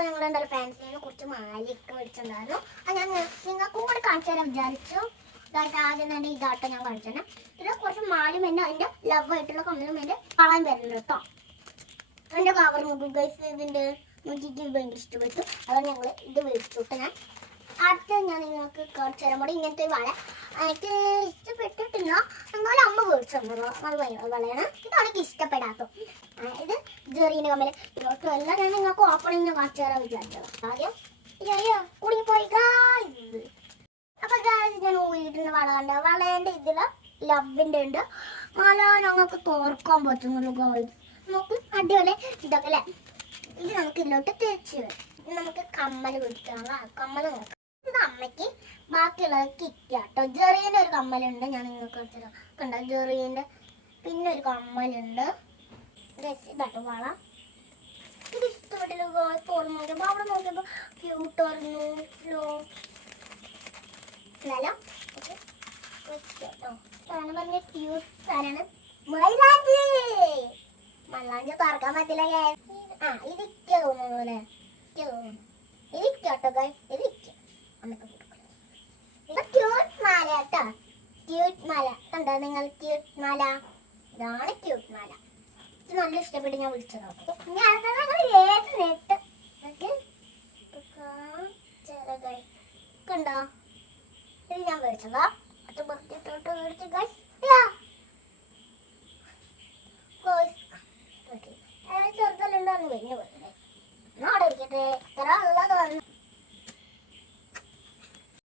അപ്പോൾ ഞങ്ങളുടെ ഫാൻസിനെ കുറച്ച് മാലയൊക്കെ മേടിച്ചിട്ടുണ്ടായിരുന്നു. അത് ഞാൻ നിങ്ങൾക്കും കൂടെ കാണിച്ചു തരാൻ വിചാരിച്ചു. ആദ്യം തന്നെ ഇതാട്ടോ ഞാൻ കാണിച്ചു തന്നെ. ഇത് കുറച്ച് മാലും എൻ്റെ അതിൻ്റെ ലവ് ആയിട്ടുള്ള കമ്മലും എൻ്റെ കാണാൻ വരുന്നുണ്ട് കേട്ടോ. എൻ്റെ കവർ നോക്കും ഗൈസ്. ഇതിൻ്റെ നോക്കിയിട്ട് ഭയങ്കര ഇഷ്ടപ്പെട്ടു. അതുകൊണ്ട് ഞങ്ങൾ ഇത് മേടിച്ചു കേട്ടോ. ഞാൻ അടുത്ത് ഞാൻ നിങ്ങൾക്ക് കാണിച്ചു തരാൻ കൂടി ഇങ്ങനത്തെ വള എനിക്ക് ഇഷ്ടപ്പെട്ടിട്ടില്ല. എന്നാലും അമ്മ മേടിച്ചു തന്നത് അത് വളയാണ്. ഇതാണ് എനിക്ക് ഇഷ്ടപ്പെടാത്തത്. ഇത് ജെറീൻ്റെ കമ്മൽ ഇതോട്ടും എല്ലാം ഞാൻ നിങ്ങൾക്ക് ഓപ്പണിങ് കാണിച്ചു തരാൻ വിചാരിച്ചത്. ആദ്യം കുടുങ്ങിപ്പോയി ഗായ്സ്. അപ്പൊ ഞാൻ ഊരിട്ടുന്ന വള കണ്ട വളേൻ്റെ ഇതില് ലവിൻ്റെ ഉണ്ട്. മാല ഞങ്ങൾക്ക് തോർക്കാൻ പറ്റുന്നുള്ളൂ ഗായ്സ്. നമുക്ക് അടിപൊളി ഇതൊക്കെ അല്ലേ. ഇത് നമുക്ക് ഇതിലോട്ട് തിരിച്ചു വരും. ഇത് നമുക്ക് കമ്മൽ പിടിക്കാം. കമ്മൽ നോക്കാം. ഇത് അമ്മയ്ക്ക് ബാക്കിയുള്ളത് കിറ്റാട്ടോ. ജെറീൻ്റെ ഒരു കമ്മലുണ്ട്. ഞാൻ നിങ്ങൾക്ക് വെച്ചത് കണ്ടോ ജെറീൻ്റെ. പിന്നെ ഒരു കമ്മലുണ്ട്. ഇതാട്ടോ വള. ഇത് ഇഷ്ടപ്പെട്ടില്ല ഗായ്സ്. ഓർമ്മ നോക്കിയപ്പോൾ അവിടെ നോക്കിയപ്പോൾ ക്യൂട്ടായിരുന്നു. എന്നാലും പറഞ്ഞ ക്യൂട്ട് സാധനമാണ് മൈലാഞ്ചി. മൈലാഞ്ചി തുറക്കാൻ പറ്റില്ല. ഇതിക്ക് തോന്നുന്നു അല്ലേ. ഇതിക്കോട്ടോ ഗൈസ്. ഇതിക്ക് ഇത് ക്യൂട്ട് മാല കേട്ടോ. ക്യൂട്ട് മാല കണ്ടോ നിങ്ങൾ. ക്യൂട്ട് മാല. ഇതാണ് ക്യൂട്ട് മാല. ഇത് നല്ല ഇഷ്ടപ്പെട്ട് ഞാൻ വിളിച്ചതോ. ഞാൻ ഏത് നെട്ട് കണ്ടോ. ഇത് ഞാൻ മേടിച്ചതാ. അത് മേടിച്ചു ഗൈസ്.